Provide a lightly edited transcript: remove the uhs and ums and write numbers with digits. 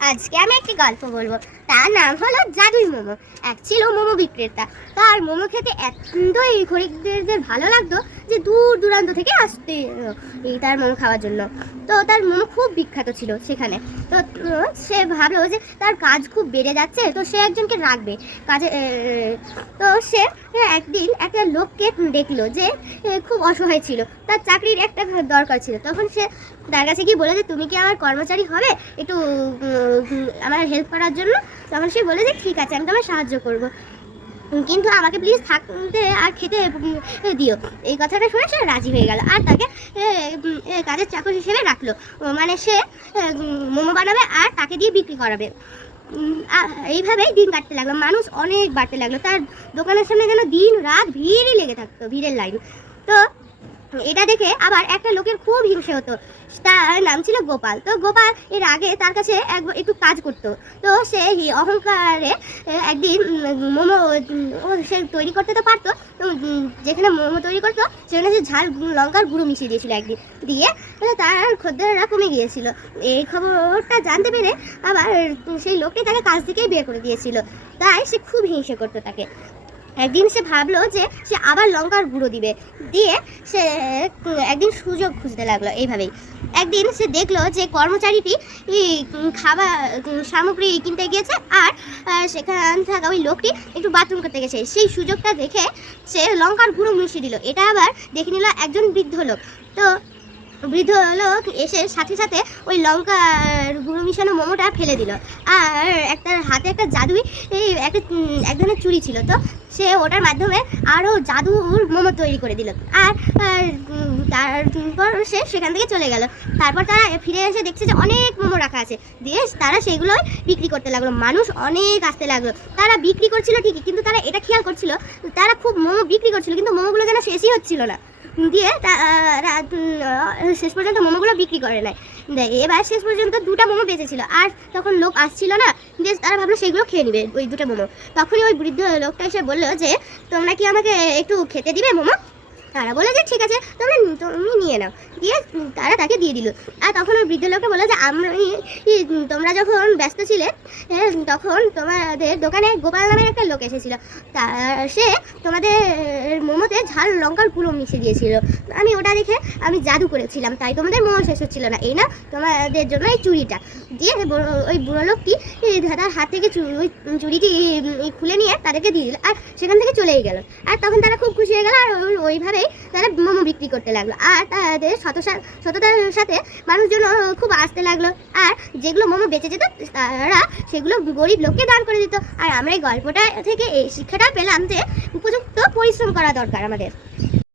আজকে আমি একটি গল্প বলবো। তার নাম হলো জাদুই মোমো। এক ছিল মোমো বিক্রেতা। তার মোমো খেতে এতই খরিদ্দারদের ভালো লাগতো যে দূর দূরান্ত থেকে আসতে এই তার মোমো খাওয়ার জন্য। তো তার মোমো খুব বিখ্যাত ছিল সেখানে। তো সে ভাবলো যে তার কাজ খুব বেড়ে যাচ্ছে, তো সে একজনকে রাখবে কাজে। তো সে একদিন একটা লোককে দেখলো যে খুব অসহায় ছিল, তার চাকরির একটা দরকার ছিল। তখন সে তার কাছে গিয়ে বলে যে তুমি কি আমার কর্মচারী হবে একটু আমার হেল্প করার জন্য? তখন সে বলে যে ঠিক আছে, আমি তোমার সাহায্য করব, কিন্তু আমাকে প্লিজ থাকতে আর খেতে দিও। এই কথাটা শুনে সে রাজি হয়ে গেল আর তাকে কাজের চাকর হিসেবে রাখলো। মানে সে মোমো বানাবে আর তাকে দিয়ে বিক্রি করাবে। এইভাবেই দিন কাটতে লাগলো, মানুষ অনেক বাড়তে লাগলো, তার দোকানের সামনে যেন দিন রাত ভিড়ই লেগে থাকতো, ভিড়ের লাইন। তো এটা দেখে আবার একটা লোকের খুব হিংসে হতো। তার নাম ছিল গোপাল। তো গোপাল এর আগে তার কাছে একটু কাজ করতো। তো সে অহংকারে একদিন মোমো সে তৈরি করতে তো পারতো। তো যেখানে মোমো তৈরি করতো সেখানে সে ঝাল লঙ্কার গুঁড়ো মিশিয়ে দিয়েছিল একদিন, দিয়ে তার খদ্দেররা কমে গিয়েছিল। এই খবরটা জানতে পেরে আবার সেই লোকটি তাকে কাজ থেকেই বের করে দিয়েছিল। তাই সে খুব হিংসে করতো তাকে। একদিন সে ভাবলো যে সে আবার লঙ্কার গুঁড়ো দিবে, দিয়ে সে একদিন সুযোগ খুঁজতে লাগলো। এইভাবেই একদিন সে দেখলো যে কর্মচারীটি খাবার সামগ্রী কিনতে গিয়েছে আর সেখান থাকা ওই লোকটি একটু বাথরুম করতে গেছে। সেই সুযোগটা দেখে সে লঙ্কার গুঁড়ো মিশিয়ে দিল। এটা আবার দেখে নিল একজন বৃদ্ধ লোক। তো বৃদ্ধ লোক এসে সাথে সাথে ওই লঙ্কার গুঁড়ো মিশানো মোমোটা ফেলে দিল। আর একটা হাতে একটা জাদুই একটা এক ধরনের চুড়ি ছিল। তো সে ওটার মাধ্যমে আরও জাদুর মোমো তৈরি করে দিল। আর তারপর সে সেখান থেকে চলে গেল। তারপর তারা ফিরে এসে দেখছে যে অনেক মোমো রাখা আছে, দিয়ে তারা সেগুলোই বিক্রি করতে লাগলো। মানুষ অনেক আসতে লাগলো। তারা বিক্রি করছিল ঠিকই, কিন্তু তারা এটা খেয়াল করছিল তারা খুব মোমো বিক্রি করছিল, কিন্তু মোমোগুলো যেন শেষই হচ্ছিল না, দিয়ে শেষ পর্যন্ত মোমোগুলো বিক্রি করে নেয়। এবার শেষ পর্যন্ত দুটা মোমো বেঁচেছিল, আর তখন লোক আসছিল না, দিয়ে তারা ভাবলো সেগুলো খেয়ে নেবে ওই দুটো মোমো। তখনই ওই বৃদ্ধ লোকটা এসে বললো যে তোমরা কি আমাকে একটু খেতে দিবে মোমো? তারা বলে যে ঠিক আছে, তুমি নিয়ে নাও, দিয়ে তারা তাকে দিয়ে দিল। আর তখন ওই বৃদ্ধ লোকটা বললো যে তোমরা যখন ব্যস্ত ছিলে তখন তোমাদের দোকানে গোপাল নামের একটা লোক এসেছিল। সে তোমাদের মোমোতে ঝাল লঙ্কার গুঁড়ো মিশিয়ে দিয়েছিল। আমি ওটা দেখে আমি জাদু করেছিলাম, তাই তোমাদের মোমো শেষ হচ্ছিল না। এই না তোমাদের জন্য এই চুড়িটা, দিয়ে ওই বুড়ো লোকটি তার হাত থেকে ওই চুড়িটি খুলে নিয়ে তাদেরকে দিয়ে দিল আর সেখান থেকে চলেই গেল। আর তখন তারা খুব খুশি হয়ে গেল, আর ওইভাবেই তারা মোমো বিক্রি করতে লাগলো। আর তাদের সততার সাথে মানুষজন খুব আসতে লাগলো। আর যেগুলো মোমো বেঁচে যেত তারা সেগুলো গরিব লোককে দান করে দিত। আর আমরা এই গল্পটা থেকে এই শিক্ষাটা পেলাম যে উপযুক্ত পরিশ্রম করা দরকার আমাদের।